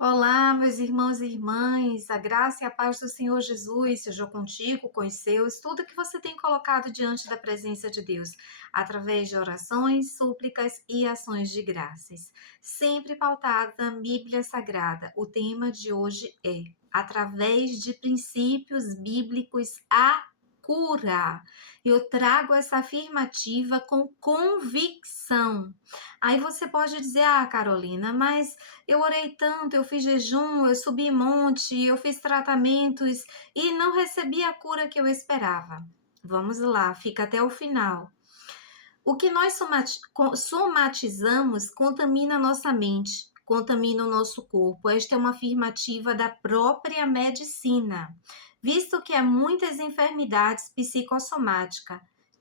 Olá, meus irmãos e irmãs, a graça e a paz do Senhor Jesus seja contigo, com os seus, tudo que você tem colocado diante da presença de Deus, através de orações, súplicas e ações de graças. Sempre pautada na Bíblia Sagrada. O tema de hoje é: através de princípios bíblicos, a cura. Eu trago essa afirmativa com convicção. Aí você pode dizer: Carolina, mas eu orei tanto, eu fiz jejum, eu subi monte, eu fiz tratamentos e não recebi a cura que eu esperava. Vamos lá, fica até o final. O que nós somatizamos contamina nossa mente, contamina o nosso corpo. Esta é uma afirmativa da própria medicina, visto que há muitas enfermidades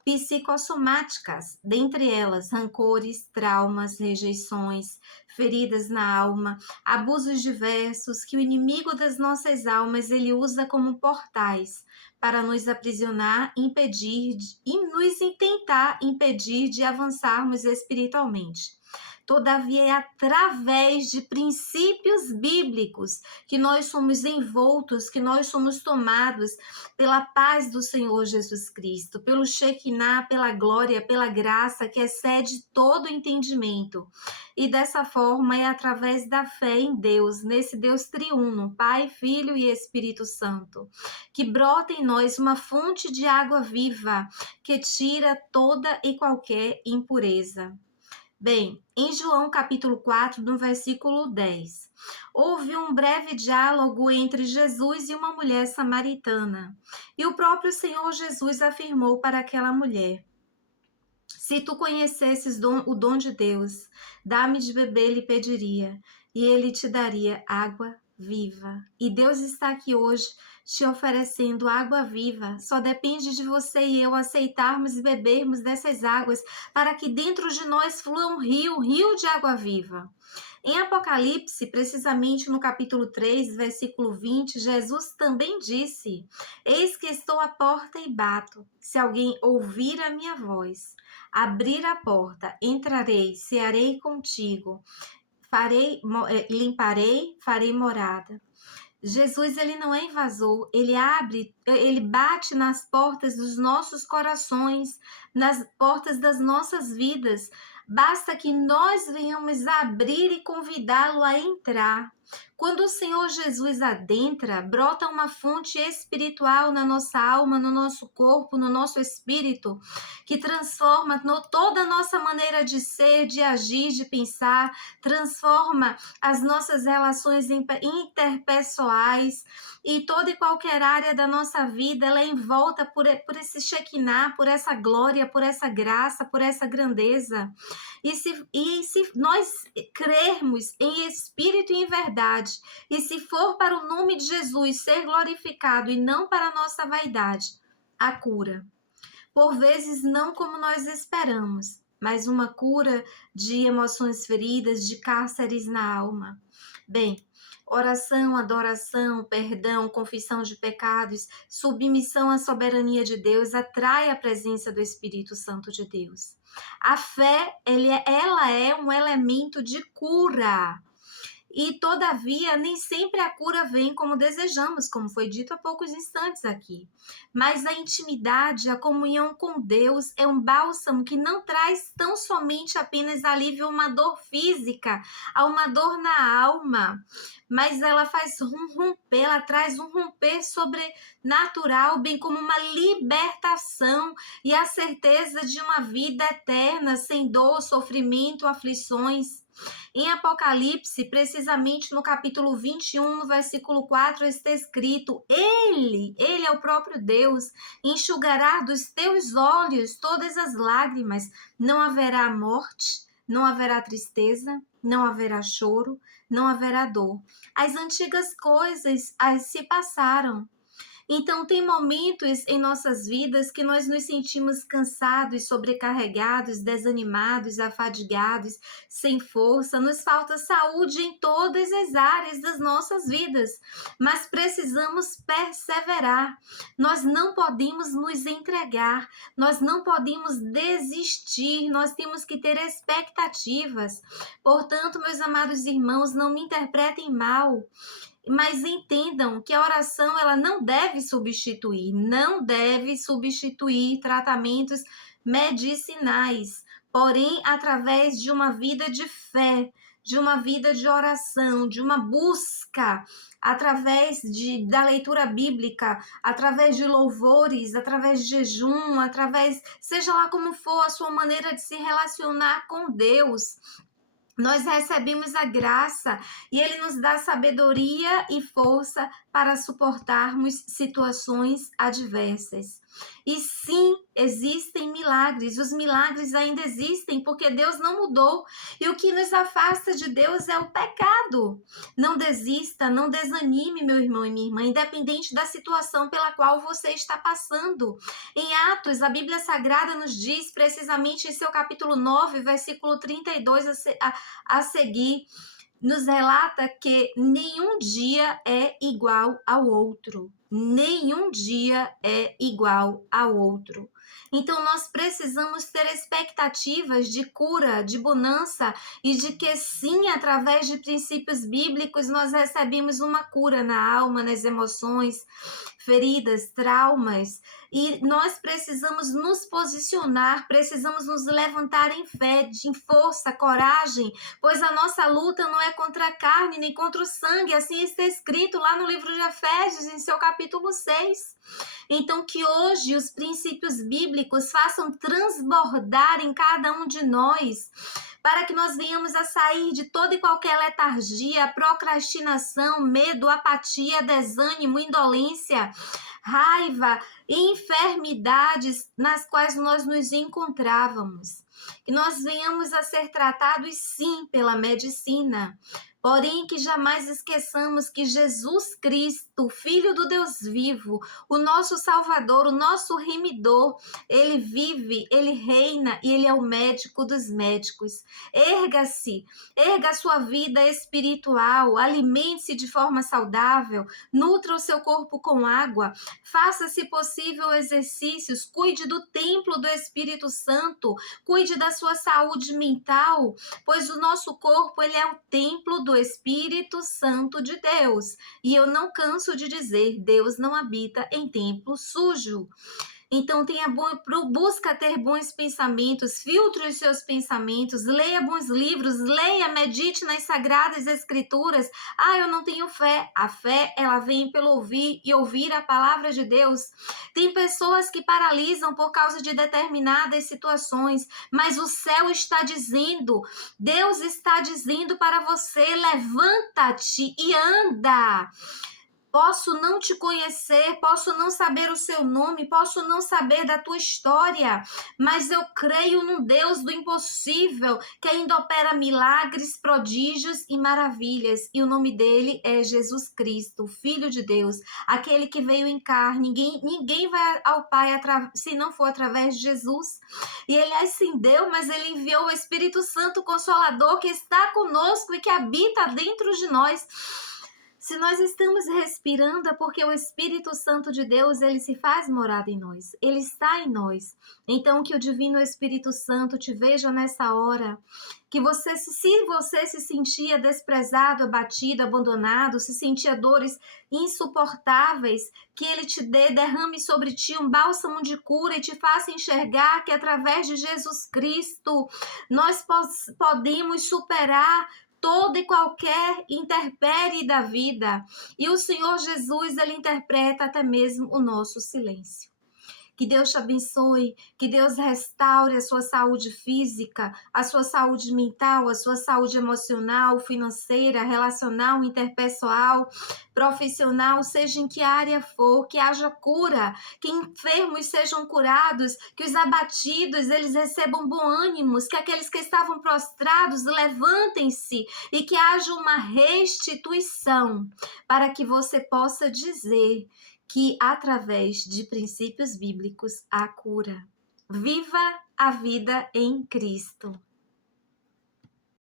psicossomáticas, dentre elas rancores, traumas, rejeições, feridas na alma, abusos diversos que o inimigo das nossas almas ele usa como portais para nos aprisionar, impedir e nos tentar impedir de avançarmos espiritualmente. Todavia, é através de princípios bíblicos que nós somos envoltos, que nós somos tomados pela paz do Senhor Jesus Cristo, pelo Shekinah, pela glória, pela graça que excede todo entendimento. E dessa forma é através da fé em Deus, nesse Deus triuno, Pai, Filho e Espírito Santo, que brota em nós uma fonte de água viva que tira toda e qualquer impureza. Bem, em João capítulo 4, no versículo 10, houve um breve diálogo entre Jesus e uma mulher samaritana. E o próprio Senhor Jesus afirmou para aquela mulher: se tu conhecesses o dom de Deus, dá-me de beber, lhe pediria, e ele te daria água viva. E Deus está aqui hoje te oferecendo água viva. Só depende de você e eu aceitarmos e bebermos dessas águas, para que dentro de nós flua um rio de água viva. Em Apocalipse, precisamente no capítulo 3, versículo 20, Jesus também disse: eis que estou à porta e bato. Se alguém ouvir a minha voz, abrir a porta, entrarei, cearei contigo, limparei, farei morada. Jesus, ele não é invasor, ele abre, ele bate nas portas dos nossos corações, nas portas das nossas vidas. Basta que nós venhamos abrir e convidá-lo a entrar. Quando o Senhor Jesus adentra, brota uma fonte espiritual na nossa alma, no nosso corpo, no nosso espírito, que transforma toda a nossa maneira de ser, de agir, de pensar, transforma as nossas relações interpessoais e toda e qualquer área da nossa vida, ela é envolta por esse Shekinah, por essa glória, por essa graça, por essa grandeza. E se nós crermos em espírito e em verdade, e se for para o nome de Jesus ser glorificado e não para a nossa vaidade, a cura. Por vezes não como nós esperamos, mas uma cura de emoções feridas, de cárceres na alma. Bem, oração, adoração, perdão, confissão de pecados, submissão à soberania de Deus atrai a presença do Espírito Santo de Deus. A fé, ela é um elemento de cura. E, todavia, nem sempre a cura vem como desejamos, como foi dito há poucos instantes aqui. Mas a intimidade, a comunhão com Deus é um bálsamo que não traz tão somente apenas alívio a uma dor física, a uma dor na alma, mas ela faz romper, ela traz um romper sobrenatural, bem como uma libertação e a certeza de uma vida eterna, sem dor, sofrimento, aflições. Em Apocalipse, precisamente no capítulo 21, no versículo 4, está escrito: Ele é o próprio Deus, enxugará dos teus olhos todas as lágrimas, não haverá morte, não haverá tristeza, não haverá choro, não haverá dor. As antigas coisas se passaram. Então, tem momentos em nossas vidas que nós nos sentimos cansados, sobrecarregados, desanimados, afadigados, sem força, nos falta saúde em todas as áreas das nossas vidas, mas precisamos perseverar. Nós não podemos nos entregar, nós não podemos desistir, nós temos que ter expectativas. Portanto, meus amados irmãos, não me interpretem mal, mas entendam que a oração ela não deve substituir tratamentos medicinais, porém através de uma vida de fé, de uma vida de oração, de uma busca através da leitura bíblica, através de louvores, através de jejum, através, seja lá como for a sua maneira de se relacionar com Deus. Nós recebemos a graça e Ele nos dá sabedoria e força para suportarmos situações adversas. E sim, existem milagres, os milagres ainda existem porque Deus não mudou. E o que nos afasta de Deus é o pecado. Não desista, não desanime, meu irmão e minha irmã, independente da situação pela qual você está passando. Em Atos, a Bíblia Sagrada nos diz, precisamente em seu capítulo 9, versículo 32 a seguir, nos relata que nenhum dia é igual ao outro. Nenhum dia é igual ao outro. Então, nós precisamos ter expectativas de cura, de bonança e de que sim, através de princípios bíblicos, nós recebemos uma cura na alma, nas emoções, feridas, traumas. E nós precisamos nos posicionar, precisamos nos levantar em fé, em força, coragem, pois a nossa luta não é contra a carne nem contra o sangue, assim está escrito lá no livro de Efésios, em seu capítulo 6. Então, que hoje os princípios bíblicos façam transbordar em cada um de nós, para que nós venhamos a sair de toda e qualquer letargia, procrastinação, medo, apatia, desânimo, indolência, raiva e enfermidades nas quais nós nos encontrávamos. Que nós venhamos a ser tratados, sim, pela medicina, porém que jamais esqueçamos que Jesus Cristo, Filho do Deus vivo, o nosso Salvador, o nosso Remidor, Ele vive, Ele reina e Ele é o médico dos médicos. Erga-se, erga a sua vida espiritual, alimente-se de forma saudável, nutra o seu corpo com água, faça, se possível, exercícios, cuide do templo do Espírito Santo, cuide da sua saúde mental, pois o nosso corpo ele é o templo do Espírito Santo de Deus. E eu não canso de dizer, Deus não habita em templo sujo. Então, busca ter bons pensamentos, filtre os seus pensamentos, leia bons livros, leia, medite nas sagradas escrituras. Eu não tenho fé. A fé, ela vem pelo ouvir e ouvir a palavra de Deus. Tem pessoas que paralisam por causa de determinadas situações, mas o céu está dizendo, Deus está dizendo para você, levanta-te e anda. Posso não te conhecer, posso não saber o seu nome, posso não saber da tua história, mas eu creio num Deus do impossível, que ainda opera milagres, prodígios e maravilhas. E o nome dele é Jesus Cristo, Filho de Deus, aquele que veio em carne. Ninguém vai ao Pai se não for através de Jesus. E ele ascendeu, mas ele enviou o Espírito Santo Consolador que está conosco e que habita dentro de nós. Se nós estamos respirando é porque o Espírito Santo de Deus, ele se faz morada em nós. Ele está em nós. Então, que o Divino Espírito Santo te veja nessa hora. Que você, se você se sentia desprezado, abatido, abandonado, se sentia dores insuportáveis, que ele te derrame sobre ti um bálsamo de cura e te faça enxergar que através de Jesus Cristo nós podemos superar toda e qualquer intempérie da vida. E o Senhor Jesus, ele interpreta até mesmo o nosso silêncio. Que Deus te abençoe, que Deus restaure a sua saúde física, a sua saúde mental, a sua saúde emocional, financeira, relacional, interpessoal, profissional, seja em que área for, que haja cura, que enfermos sejam curados, que os abatidos eles recebam bom ânimo, que aqueles que estavam prostrados levantem-se e que haja uma restituição, para que você possa dizer que através de princípios bíblicos há cura. Viva a vida em Cristo.